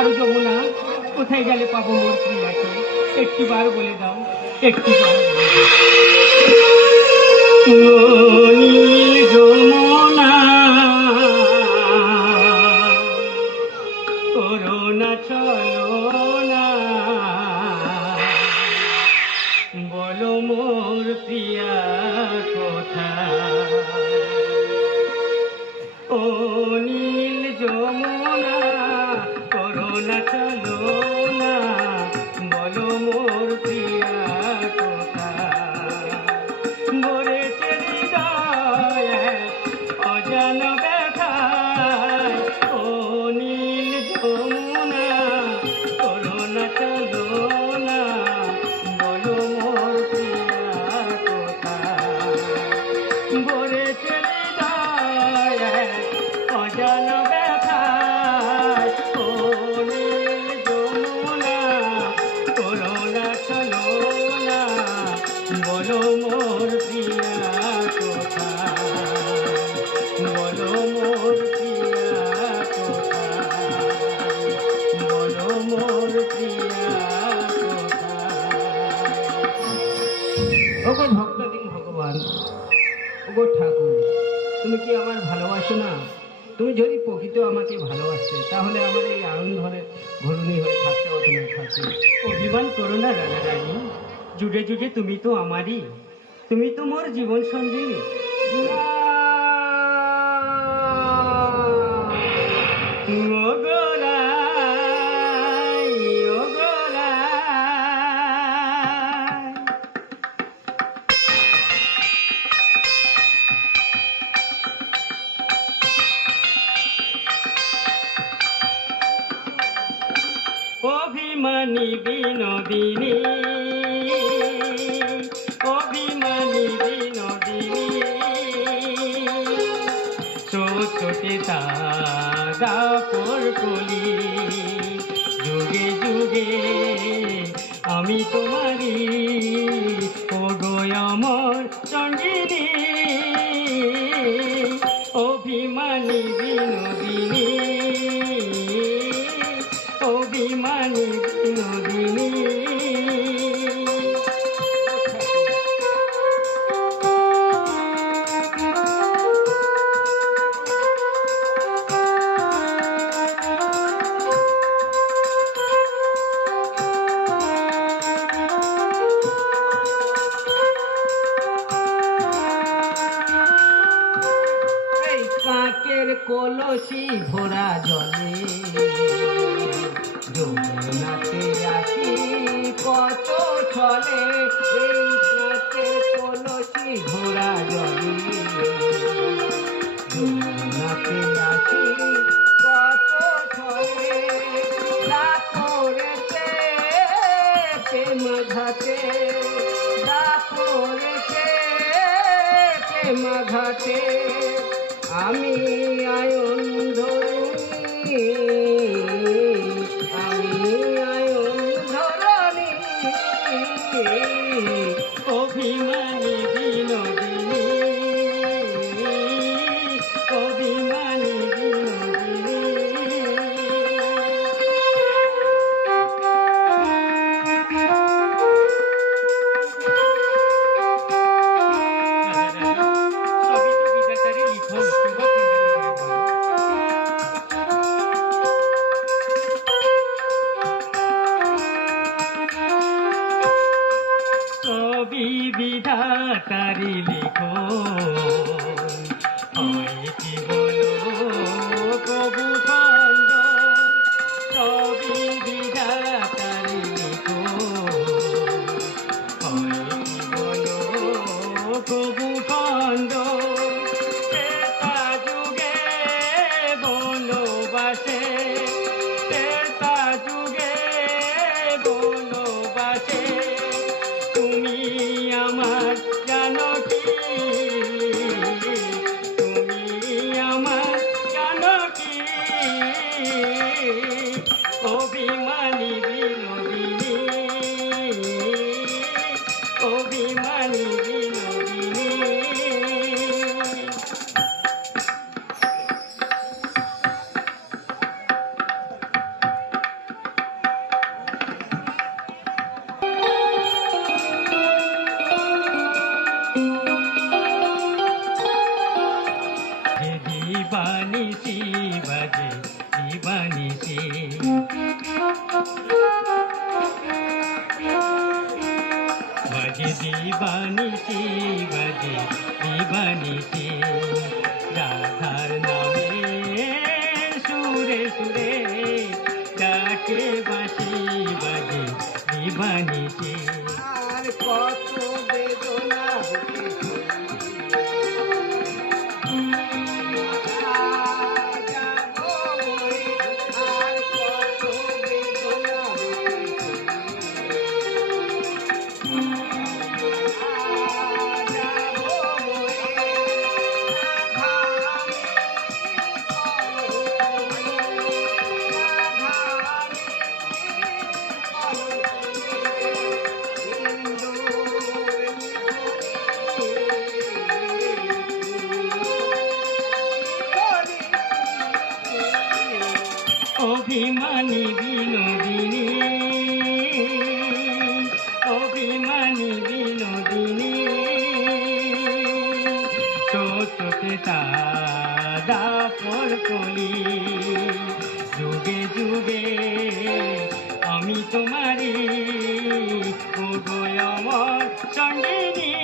পারো যমুনা, কোথায় গেলে পাবো মোর প্রিয়াকে? একটিবার বলে দাও, একটিবার বলে দাও। নীল যমুনা করোনা চলো না, বলো মোর প্রিয়া কোথায়? ও নীল যমুনা করোনা চলো না, বলো মোর প্রিয়া কোথায়? ভরেছে হৃদয় অজান ব্যথায়, ও নীল যমুনা করোনা চলো না, বলো মোর প্রিয়া কোথায়? ভরেছে হৃদয় অজান ব্যথায়, ও নীল যমুনা করোনা চলো না, বলো মোর প্রিয়া কোথায়? বলো মোর প্রিয়া কোথায়? বলো মোর প্রিয়া কোথায়? ওগো ভক্তদিন ভগবান, ওগো ঠাকুর, তুমি কি আমার ভালোবাসো না? তুমি যদি প্রকৃত আমাকে ভালোবাসতে, তাহলে আমার এই আনন্দ ধরে ঘরুণী হয়ে থাকতে হতো না। থাকতে অভিমান করো না রানা রানী, যুগে যুগে তুমি তো আমারই, তুমি তো মোর জীবন সঞ্জীবী। ও গোলাই, ও গোলাই, অভিমানী বিনোদিনী, অভিমানী বিনোদিনী, চোখে দাপর কলি, যুগে যুগে আমি তোমারি, ওগো আমার সঙ্গিনী, অভিমানী বিনোদিনী, অভিমানী বিনোদিনী। এই কাকের কলসি ভরা জলে যমুনাতে আসি কত ছলে, এই কাকের কলসি ভরা জলে যমুনাতে আসি কত ছলে, দাপরেতে প্রেম ঘাটে, দাপরেতে প্রেম ঘাটে, আমি আয়ন ধরুনি, আমি আয়ন ধরনি, অভিমানী বিনোদিনী, অভিমানী বিনোদিনী। সবই তো বিধাতারই লিখন, তোমরা সবই বিধাতারি লিখন, হয় কি বলো প্রভু খন্ড, সবই বিধাতারি লিখন, হয় কি বলো প্রভু খন্ড, ত্রেতা যুগে বনবাসে, ত্রেতা যুগে বনবাসে, তুমি আমার জানকী, তুমি আমার জানকী, অভিমানী বিনোদিনী, অভিমানী বিনোদিনী। দিবানিতে বাজে দিবানিতে বাজে দিবানিতে রাধার নামে সুরে সুরে ডাকে বাঁশি বাজে দিবানিতে আর কত বেদনা বুকে যাবো মরে, আর কত বেদনা বুকে যাবো মরে, রাধা অভিমানী বিনোদিনী অভিমানী বিনোদিনী চোখে সাদা কলি যুগে যুগে আমি তোমারি ওগো আমার সঙ্গিনী